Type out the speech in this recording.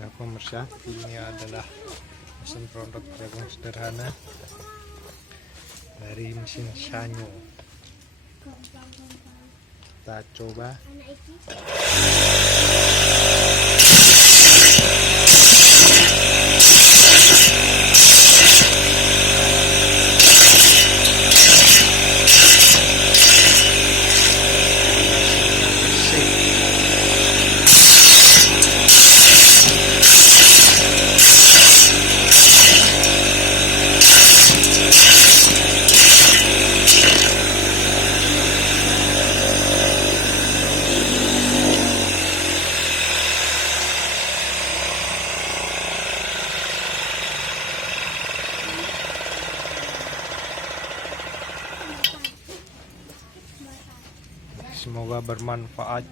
Ya pemirsa, ini adalah mesin produk jagung sederhana dari mesin Sanyo. Kita coba. Semoga bermanfaat.